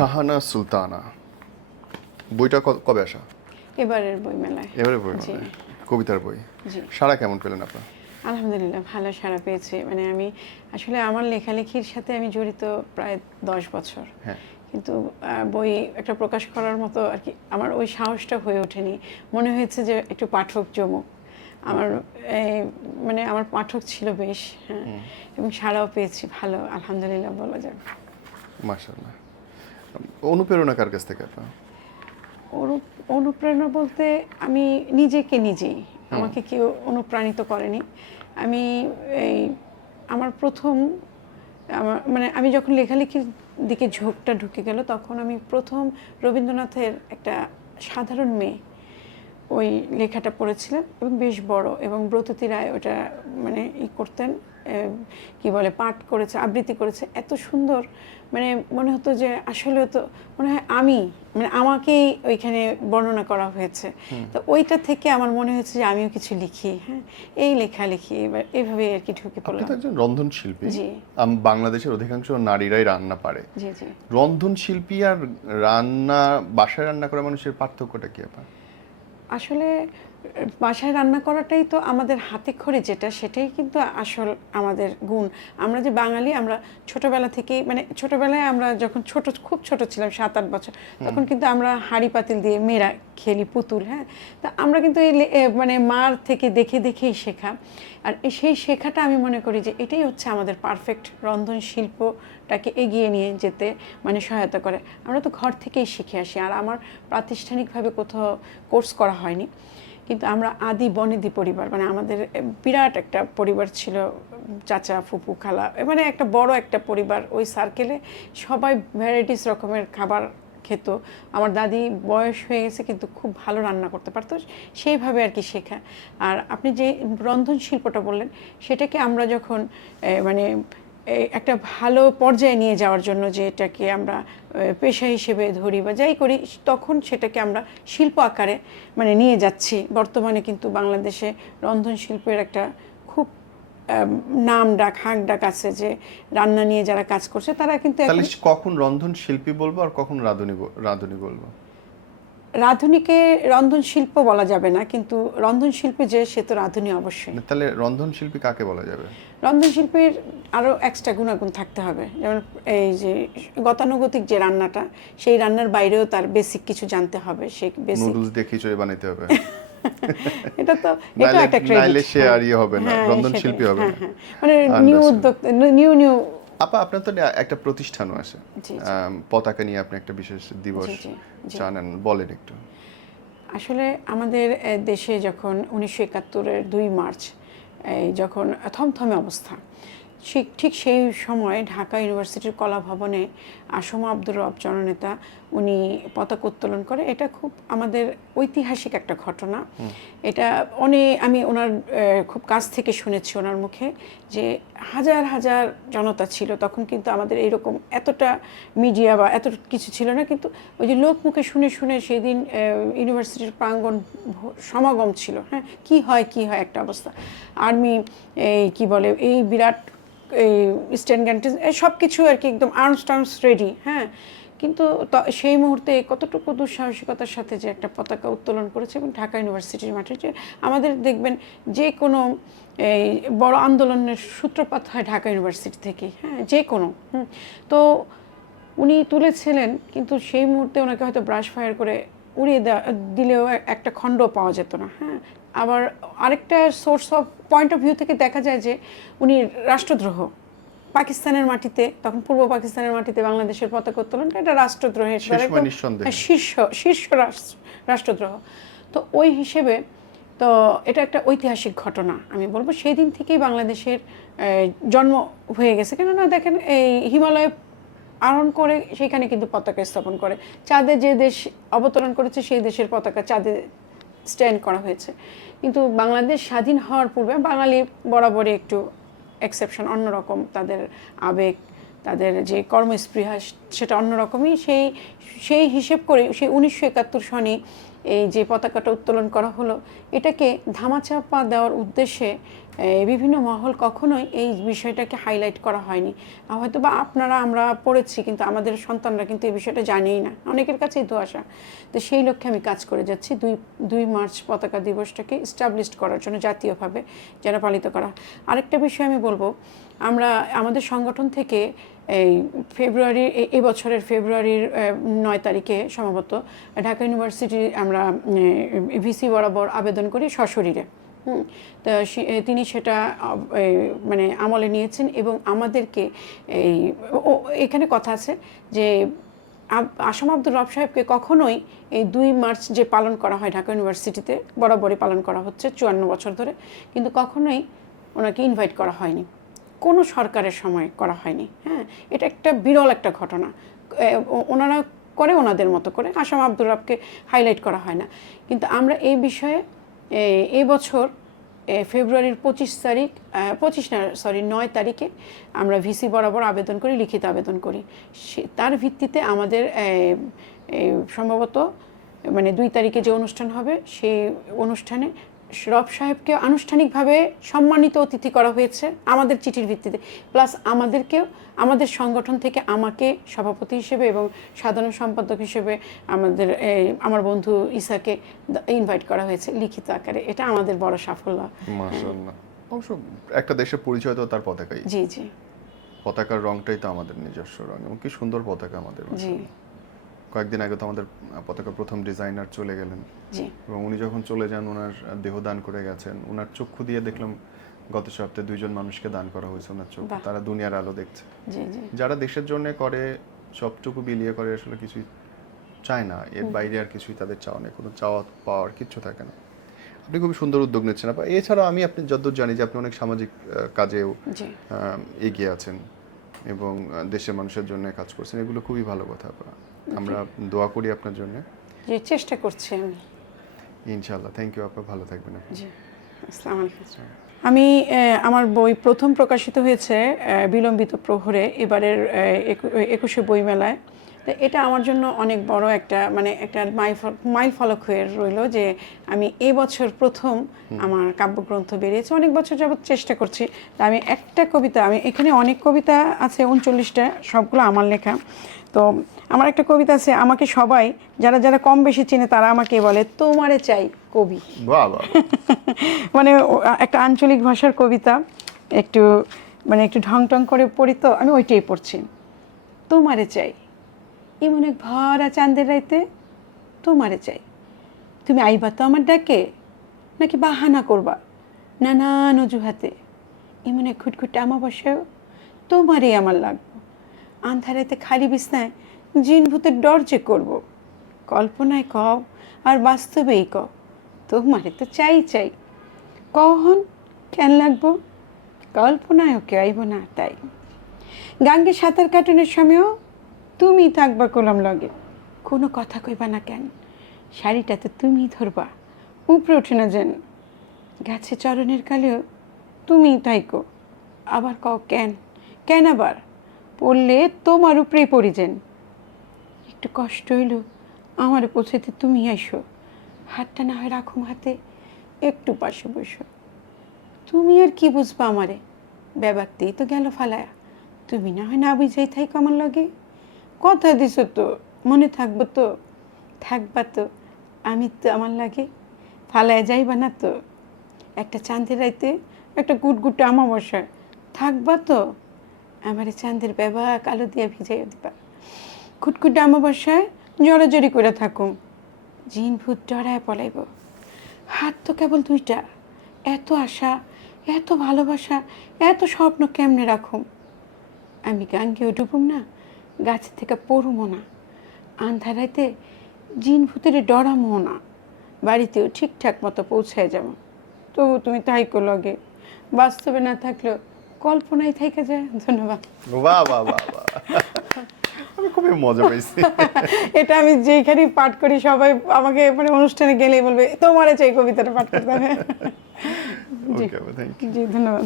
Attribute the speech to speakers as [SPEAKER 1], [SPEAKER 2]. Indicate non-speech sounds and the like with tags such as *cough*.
[SPEAKER 1] শাহানা সুলতানা। বইটা কবে আসা?
[SPEAKER 2] এবারের বই মেলায়
[SPEAKER 1] এবারে বই। মানে কবিতার বই?
[SPEAKER 2] জি।
[SPEAKER 1] সারা কেমন পেলেন আপনার?
[SPEAKER 2] আলহামদুলিল্লাহ ভালো সাড়া পেয়েছি। মানে আমি আসলে আমার লেখালেখির সাথে আমি জড়িত প্রায় দশ বছর।
[SPEAKER 1] হ্যাঁ।
[SPEAKER 2] কিন্তু বই একটা প্রকাশ করার মতো আর কি আমার ওই সাহসটা হয়ে ওঠেনি। মনে হয়েছে যে একটু পাঠক জমুক। আমার এই, মানে আমার পাঠক ছিল বেশ হ্যাঁ। এবং সাড়াও পেয়েছি ভালো আলহামদুলিল্লাহ বলা যাবে
[SPEAKER 1] মাশাল্লাহ অনুপ্রেরণা কার কাছ থেকে আপনার?
[SPEAKER 2] অনু- অনুপ্রেরণা বলতে আমি নিজেকে নিজেই আমাকে কেউ অনুপ্রাণিত করেনি। আমি এই আমার প্রথম আমার মানে আমি যখন লেখালেখির দিকে ঝোঁকটা ঢুকে গেল তখন আমি প্রথম রবীন্দ্রনাথের একটা সাধারণ মেয়ে ওই লেখাটা পড়েছিলাম এবং বেশ বড় এবং ব্রততী রায় ওটা মানে ই করতেন। কি বলে পাঠ করেছে আবৃত্তি করেছে এত সুন্দর। মানে মনে হতো যে আসলে তো মনে হয় আমি মানে আমাকেই ওইখানে বর্ণনা করা হয়েছে। তো ওইটা থেকে আমার মনে হয়েছে যে আমিও কিছু লিখি হ্যাঁ? এই লেখা লিখি এবার এইভাবে আর কি ঢুকে পড়লাম
[SPEAKER 1] তো একজন রন্ধন শিল্পী বাংলাদেশের অধিকাংশ নারীরাই রান্না পারে।
[SPEAKER 2] জি জি।
[SPEAKER 1] রন্ধন শিল্পী আর রান্না বাসায় রান্না করা মানুষের পার্থক্যটা কি আপনার?
[SPEAKER 2] আসলে বাসায় রান্না করাটাই তো আমাদের হাতে খড়ি যেটা সেটাই কিন্তু আসল আমাদের গুণ। আমরা যে বাঙালি আমরা ছোটবেলা থেকেই মানে ছোটবেলায় আমরা যখন ছোট খুব ছোট ছিলাম সাত আট বছর তখন কিন্তু আমরা হাঁড়ি পাতিল দিয়ে মেয়েরা খেলি পুতুল হ্যাঁ? তা আমরা কিন্তু এই মানে মার থেকে দেখে দেখেই শেখা। আর সেই শেখাটা আমি মনে করি যে এটাই হচ্ছে আমাদের পারফেক্ট রন্ধন শিল্পটাকে এগিয়ে নিয়ে যেতে মানে সহায়তা করে। আমরা তো ঘর থেকেই শিখে আসি আর আমার প্রাতিষ্ঠানিকভাবে কোথাও কোর্স করা হয়নি। কিন্তু আমরা আদি বনেদি পরিবার মানে আমাদের বিরাট একটা পরিবার ছিল, চাচা, ফুপু, খালা মানে একটা বড় একটা পরিবার ওই সার্কেলে সবাই ভ্যারাইটিস রকমের খাবার খেত। আমার দাদি বয়স হয়ে গেছে কিন্তু খুব ভালো রান্না করতে পারতো, সেইভাবে আর কি শেখা। আর আপনি যে রন্ধন শিল্পটা বললেন, সেটাকে আমরা যখন মানে একটা ভালো পর্যায়ে নিয়ে যাওয়ার জন্য যে এটাকে আমরা পেশা হিসেবে ধরি বা যাই করি তখন সেটাকে আমরা শিল্প আকারে মানে নিয়ে যাচ্ছি। বর্তমানে কিন্তু বাংলাদেশে রন্ধন শিল্পের একটা খুব নাম ডাক হাঁক ডাক আছে যে রান্না নিয়ে যারা কাজ করছে তারা কিন্তু
[SPEAKER 1] কখন রন্ধন শিল্পী বলব আর কখন রাঁধুনি রাঁধুনি বলব?
[SPEAKER 2] রাঁধুনিকে রন্ধন শিল্প বলা যাবে না কিন্তু রন্ধন শিল্পে যে সে তো রাঁধুনি অবশ্যই।
[SPEAKER 1] তাহলে রন্ধন শিল্পী কাকে বলা যাবে?
[SPEAKER 2] রন্ধন শিল্পীর আরও এক্সট্রা গুণাগুণ থাকতে হবে। যেমন এই যে গতানুগতিক যে রান্নাটা সেই রান্নার বাইরেও তার বেসিক কিছু জানতে হবে সে বেসিক
[SPEAKER 1] নুডলস দিয়ে খিচুড়ি বানাইতে হবে। *laughs*
[SPEAKER 2] এটা তো এটা
[SPEAKER 1] নাইলে-
[SPEAKER 2] একটা
[SPEAKER 1] নাইলে
[SPEAKER 2] ক্রেডিট
[SPEAKER 1] সে আর ইয়ে হবে না, রন্ধন শিল্পী হবে
[SPEAKER 2] মানে নিউ. উদ্যোগ নিউ নিউ
[SPEAKER 1] আপা আপনার তো একটা প্রতিষ্ঠানও আছে। পতাকা নিয়ে আপনি একটা বিশেষ দিবস। জানেন বলেন একটু।
[SPEAKER 2] আসলে আমাদের দেশে যখন উনিশশো একাত্তরের দুই মার্চ এই যখন থমথমে অবস্থা ঠিক ঠিক সেই সময় ঢাকা ইউনিভার্সিটির কলা ভবনে আসম আব্দুর রব জননেতা উনি পতাকা উত্তোলন করে। এটা খুব আমাদের ঐতিহাসিক একটা ঘটনা। এটা অনেক আমি ওনার খুব কাছ থেকে শুনেছি ওনার মুখে যে হাজার হাজার জনতা ছিল, তখন কিন্তু আমাদের এইরকম এতটা মিডিয়া বা এত কিছু ছিল না, কিন্তু ওই যে লোক মুখে শুনে শুনে সেদিন ইউনিভার্সিটির প্রাঙ্গণ সমাগম ছিল। হ্যাঁ কি হয় কি হয় একটা অবস্থা। আর্মি এই কী বলে, এই বিরাট, এই স্ট্যান্ড গ্যান্টিস সব কিছু আর কি একদম আর্মস টার্মস রেডি হ্যাঁ। কিন্তু সেই মুহূর্তে কতটুকু দুঃসাহসিকতার সাথে যে একটা পতাকা উত্তোলন করেছে এবং ঢাকা ইউনিভার্সিটির মাঠে যে আমাদের দেখবেন যে কোনো, এই বড় আন্দোলনের সূত্রপাত হয় ঢাকা ইউনিভার্সিটি থেকে হ্যাঁ যে কোনো। তো উনি তুলেছিলেন, কিন্তু সেই মুহূর্তে ওনাকে হয়তো ব্রাশ ফায়ার করে উড়িয়ে দেওয়া, দিলেও একটা খণ্ড পাওয়া যেত না হ্যাঁ আবার আরেকটা source of point of view থেকে দেখা যায় যে উনি রাষ্ট্রদ্রোহ পাকিস্তানের মাটিতে তখন পূর্ব পাকিস্তানের মাটিতে বাংলাদেশের পতাকা উত্তোলনটা এটা রাষ্ট্রদ্রোহের একদম-
[SPEAKER 1] নিঃসন্দেহে।
[SPEAKER 2] হ্যাঁ, শীর্ষ শীর্ষ রাষ্ট্র- রাষ্ট্রদ্রোহ। তো ওই হিসেবে তো এটা একটা ঐতিহাসিক ঘটনা আমি বলব। সেই দিন থেকেই বাংলাদেশের জন্ম হয়ে গেছে। কেননা দেখেন এই হিমালয়ে আরোহণ করে সেখানে কিন্তু পতাকা স্থাপন করে। চাঁদে যে দেশ অবতরণ করেছে সেই দেশের পতাকা চাঁদে স্ট্যান্ড করা হয়েছে। কিন্তু বাংলাদেশ স্বাধীন হওয়ার পূর্বে বাঙালি বরাবরই একটু এক্সেপশন অন্যরকম তাদের আবেগ, তাদের যে কর্মস্পৃহা, সেটা অন্যরকমই। সেই সেই হিসেব করে, সেই উনিশশো একাত্তর সনে এই যে পতাকাটা উত্তোলন করা হলো, এটাকে ধামাচাপা দেওয়ার উদ্দেশ্যে বিভিন্ন মহল কখনোই এই বিষয়টাকে হাইলাইট করা হয়নি। হয়তো বা আপনারা, আমরা পড়েছি, কিন্তু আমাদের সন্তানরা কিন্তু এই বিষয়টা জানেই না। অনেকের কাছেই তো আসা। তো সেই লক্ষ্যে আমি কাজ করে যাচ্ছি। দুই দুই মার্চ পতাকা দিবসটাকে স্টাবলিশড করার জন্য জাতীয়ভাবে যেন পালিত করা। আরেকটা বিষয় আমি বলব, আমরা, আমাদের সংগঠন থেকে এই ফেব্রুয়ারি এই বছরের ফেব্রুয়ারির নয় তারিখে সম্ভবত ঢাকা ইউনিভার্সিটি আমরা ভিসি বরাবর আবেদন করি সশরীরে। তা তিনি সেটা মানে আমলে নিয়েছেন এবং আমাদেরকে এই এখানে কথা আছে যে আসাম আব্দুর রব সাহেবকে কখনোই এই দুই মার্চ যে পালন করা হয় ঢাকা ইউনিভার্সিটিতে, বরাবরই পালন করা হচ্ছে চুয়ান্ন বছর ধরে, কিন্তু কখনোই ওনাকে ইনভাইট করা হয়নি। কোনো সরকারের সময় করা হয়নি হ্যাঁ? এটা একটা বিরল একটা ঘটনা। ওনারা করে ওনাদের মতো করে আসাম আব্দুর রবকে হাইলাইট করা হয় না। কিন্তু আমরা এই বিষয়ে এই বছর ফেব্রুয়ারির পঁচিশ তারিখ পঁচিশ না সরি নয় তারিখে আমরা ভিসি বরাবর আবেদন করি, লিখিত আবেদন করি। তার ভিত্তিতে আমাদের সম্ভবত মানে দুই তারিখে যে অনুষ্ঠান হবে, সেই অনুষ্ঠানে রব সাহেবকে আনুষ্ঠানিকভাবে সম্মানিত অতিথি করা হয়েছে আমাদের চিঠির ভিত্তিতে। প্লাস আমাদেরকেও আমাদের সংগঠন থেকে আমাকে সভাপতি হিসেবে এবং সাধারণ সম্পাদক হিসেবে আমাদের এই, আমার বন্ধু ইসাকে ইনভাইট করা হয়েছে লিখিত আকারে। এটা আমাদের বড় সাফল্য।
[SPEAKER 1] অবশ্য একটা দেশের পরিচয় তো তার পতাকাই।
[SPEAKER 2] জি জি।
[SPEAKER 1] পতাকার রংটাই তো আমাদের নিজস্ব রং এবং কি সুন্দর পতাকা আমাদের
[SPEAKER 2] জি।
[SPEAKER 1] কয়েকদিন আগে তো আমাদের পতাকা প্রথম ডিজাইনার চলে গেলেন। এবং উনি যখন চলে যান ওনার দেহ দান করে গেছেন ওনার চক্ষু দিয়ে দেখলাম গত সপ্তাহে দুইজন মানুষকে দান করা হয়েছে ওনার চক্ষু তারা দুনিয়ার আলো দেখছে। যারা দেশের জন্য করে সবটুকু বিলিয়ে করে আসলে কিছুই চায় না। এর বাইরে আর কিছুই তাদের চাওয়া নেই কোনো চাওয়া পাওয়ার কিচ্ছু থাকে না। আপনি খুবই সুন্দর উদ্যোগ নিচ্ছেন। আপা এছাড়াও আমি আপনি যতদূর জানি যে আপনি অনেক সামাজিক কাজেও এগিয়ে আছেন এবং দেশের মানুষের জন্য কাজ করছেন। এগুলো খুবই ভালো কথা আপা আমরা দোয়া করি আপনার জন্য।
[SPEAKER 2] জি চেষ্টা করছি আমি।
[SPEAKER 1] ইনশাআল্লাহ থ্যাংক ইউ আপা ভালো থাকবেন আপনি।
[SPEAKER 2] জি আসসালামু আলাইকুম। আমি আমার বই প্রথম প্রকাশিত হয়েছে বিলম্বিত প্রহরে এবারের একুশে বইমেলায়। তো এটা আমার জন্য অনেক বড় একটা মানে একটা মাইল মাইল ফলক হয়ে রইল যে আমি এই বছর প্রথম আমার কাব্যগ্রন্থ বেরিয়েছে। অনেক বছর যাবৎ চেষ্টা করছি। তা আমি একটা কবিতা আমি এখানে অনেক কবিতা আছে উনচল্লিশটা সবগুলো আমার লেখা। তো আমার একটা কবিতা আছে আমাকে সবাই যারা যারা কম বেশি চেনে তারা আমাকে বলে তোমারে চাই কবি। *laughs* মানে একটা আঞ্চলিক ভাষার কবিতা একটু মানে একটু ঢং ঢং করে পড়ি তো আমি ওইটাই পড়ছি। তোমারে চাই এমন এক ভরা চাঁদের রাইতে তোমারে চাই। তুমি আইবা তো আমার ডাকে নাকি বাহানা করবা নানান অজুহাতে। এমন এক খুটখুটে আমাবস্যায়ও তোমারই আমার লাগবো। আন্ধারাতে খালি বিছনায় জিন ভূতের ডর যে করব। কল্পনায় কও, আর বাস্তবেই কও, তোমারে তো চাই চাই। কখন কেন লাগবো? কল্পনায়ও কেউ আইব না তাই। গাঙ্গে সাঁতার কাটানোর সময়ও তুমি থাকবা কলম লগে। কোনো কথা কইবা না কেন, শাড়িটা তো তুমিই ধরবা, উপরে ওঠে না যেন। গাছে চরণের কালেও তুমিই তাইকো আবার কও কেন কেন আবার? পড়লে তোমার উপরেই পড়ি যেন। একটু কষ্ট হইল, আমার পৌঁছাতে তুমি আইসো। হাতটা না হয় রাখুম হাতে, একটু পাশে বসো। তুমি আর কি বুঝবা আমারে? ব্যাবাকতেই তো গেল ফালায়া। তুমি না হয় না বুঝাই থাইকো আমার লগে। কথা দিছো তো, মনে থাকব তো, থাকবা তো, আমি তো আমার লাগে। ফালায়া যাইবা না তো। একটা চাঁদের রাইতে একটা গুটগুটে আমাবস্যা। থাকবা তো। আমারে চাঁদের ব্যবা কালো দিয়া ভিজাইয়া দিবা। খুটখুটে আমাবস্যায় জড়াজড়ি করে থাকুম জিন ভূত ডরায় পলাইব। হাত তো কেবল দুইটা। এত আশা, এত ভালোবাসা, এত স্বপ্ন কেমনে রাখুম আমি গাঙ্গেও ডুবুম না, গাছ থেকে পড়ুমও না। আন্ধারাইতে জিন ভূতের ডরামও না। বাড়িতেও ঠিকঠাক মতো পৌঁছায় যাব। তবু তুমি তাই লগে। বাস্তবে না থাকলেও কল্পনায় থেকে যায়। ধন্যবাদ।
[SPEAKER 1] বাহ বাহ বাহ বাহ। আমি খুবই মজা পাইছি।
[SPEAKER 2] এটা আমি যেখানেই পাঠ করি সবাই আমাকে মানে অনুষ্ঠানে গেলেই বলবে তোমার চাই কবিতাটা পাঠ করতে হবে। *laughs* জি।
[SPEAKER 1] ওকে থ্যাংক ইউ
[SPEAKER 2] জি ধন্যবাদ।